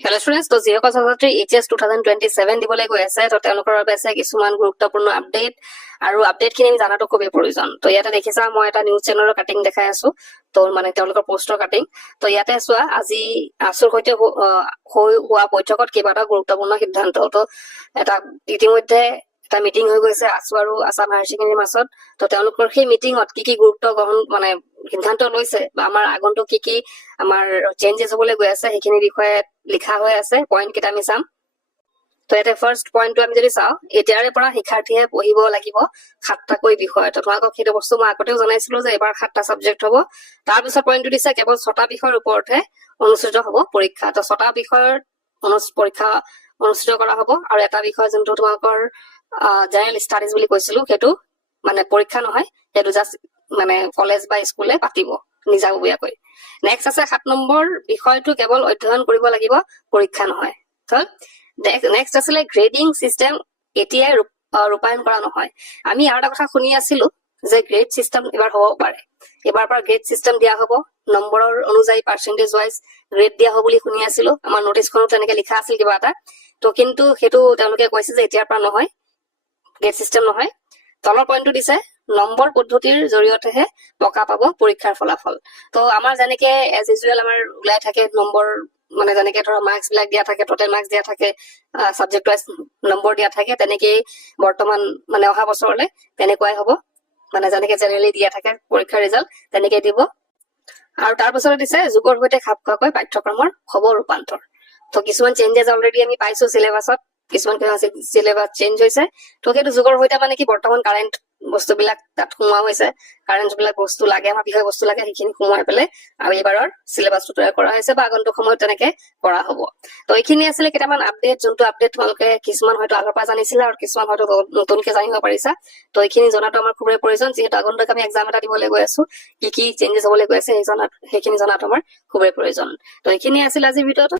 Hello' students, তো যিসকল ছাত্ৰ-ছাত্ৰী এইচএছ 2027 দিবলৈ গৈ আছে, তো তেওঁলোকৰ বাবে আছে কিছুমান গুৰুত্বপূৰ্ণ আপডেট, আৰু আপডেটখিনি আমি জনাটো খুবেই প্ৰয়োজন। তো ইয়াতে দেখিছা মই এটা নিউজ চেনেলৰ কাটিং দেখাই আছো, তো মানে তেওঁলোকৰ পোষ্টৰ কাটিং। তো ইয়াতে চোৱা, আজি আছুৰ সৈতে হোৱা বৈঠকত কেইবাটাও গুৰুত্বপূৰ্ণ সিদ্ধান্ত, তো এটা ইতিমধ্যে এটা মিটিং হৈ গৈছে আছু আৰু আছাম হায়াৰ ছেকেণ্ডেৰীৰ মাজত। তো তেওঁলোকৰ সেই মিটিঙত কি কি গুৰুত্ব গ্ৰহণ মানে সিদ্ধান্ত লৈছে, বা আমাৰ আগন্তুক কি কি আমাৰ চেঞ্জেছ হবলৈ গৈ আছে, সেইখিনি বিষয়ে লিখা হৈ আছে। পইণ্ট কেইটা আমি চাম। তো ইয়াতে ফাৰ্ষ্ট পইণ্টটো আমি যদি চাওঁ, এতিয়াৰে পৰা শিক্ষাৰ্থীয়ে পঢ়িব লাগিব 7টাকৈ বিষয়। তো তোমালোকক সেইটো বস্তু মই আগতেও জনাইছিলো যে এবাৰ 7টা ছাবজেক্ট হ'ব। তাৰপিছত পইণ্টটো দিছে কেৱল 6টা বিষয়ৰ ওপৰতহে অনুষ্ঠিত হ'ব পৰীক্ষা। তো 6টা বিষয়ৰ পৰীক্ষা অনুষ্ঠিত কৰা হ'ব, আৰু এটা বিষয় যোনটো তোমালোকৰ জেনেৰেল ষ্টাডিজ বুলি কৈছিলো, সেইটো মানে পৰীক্ষা নহয়, সেইটো জাষ্ট মানে কলেজ বা স্কুলে পাতিব নিজাববীয়াকৈ। নেক্সট আছে 7 নম্বৰ বিষয়টো কেৱল অধ্যয়ন কৰিব লাগিব, পৰীক্ষা নহয়। নেক্সট আছিলে গ্ৰেডিং চিষ্টেম এতিয়াই ৰূপায়ণ কৰা নহয়। আমি আৰু এটা কথা শুনি আছিলো যে গ্ৰেড চিষ্টেম এবাৰ হ'ব পাৰে, এবাৰ পৰা গ্ৰেড চিষ্টেম দিয়া হ'ব, নম্বৰৰ অনুযায়ী পাৰ্চেন্টেজ ৱাইজ গ্ৰেড দিয়া হ'ব বুলি শুনি আছিলো। আমাৰ নটিচখনত তেনেকে লিখা আছিল কিবা এটা। তো কিন্তু সেইটো তেওঁলোকে কৈছে যে এতিয়াৰ পৰা নহয়, গ্ৰেড চিষ্টেম নহয়। তলৰ পইণ্টটো দিছে নম্বৰ পদ্ধতিৰ জৰিয়তেহে টকা পাব পৰীক্ষাৰ ফলাফল। তো আমাৰ যেনেকে এজ ইউজুৱেল আমাৰ ওলাই থাকে নম্বৰ, মানে যেনেকে ধৰা মাৰ্কছ বিলাক দিয়া থাকে, টোটেল মাৰ্কছ দিয়া থাকে, সাবজেক্ট ৱাইজ নম্বৰ দিয়া থাকে, তেনেকেই বৰ্তমান মানে অহা বছৰলৈ তেনেকুৱাই হ'ব। মানে যেনেকে জেনেৰেলি দিয়া থাকে পৰীক্ষাৰ ৰিজাল্ট, তেনেকে দিব। আৰু তাৰ পিছতে দিছে যুগৰ সৈতে খাপ খোৱাকৈ পাঠ্যক্ৰমৰ হ'ব ৰূপান্তৰ। তো কিছুমান চেঞ্জেছ অলৰেডি আমি পাইছো চিলেবাছত, কিছুমান চিলেবাছ চেঞ্জ হৈছে। তো সেইটো যুগৰ সৈতে মানে কি বৰ্তমান কাৰেণ্ট বস্তুবিলাক তাত সোমোৱা হৈছে, কাৰেণ্ট যিবিলাক বস্তু লাগে, আমাৰ বিষয় বস্তু লাগে, সেইখিনি সোমোৱাই পেলাই আৰু এইবাৰৰ চিলেবাছটো তৈয়াৰ কৰা হৈছে, বা আগন্তুক সময়ত তেনেকে কৰা হ'ব। তো এইখিনি আছিলে কেইটামান আপডেট, যোনটো আপডেট তোমালোকে কিছুমান হয়তো আগৰ পৰা জানিছিলা আৰু কিছুমান হয়তো নতুনকে জানিব পাৰিছা। তো এইখিনি জনাটো আমাৰ খুবেই প্ৰয়োজন, যিহেতু আগন্তুক আমি এক্সাম এটা দিবলৈ গৈ আছো, কি কি চেঞ্জেছ হবলৈ গৈ আছে সেইখিনি জনাটো আমাৰ খুবেই প্ৰয়োজন। তো এইখিনি আছিল আজিৰ ভিডিঅ'টো।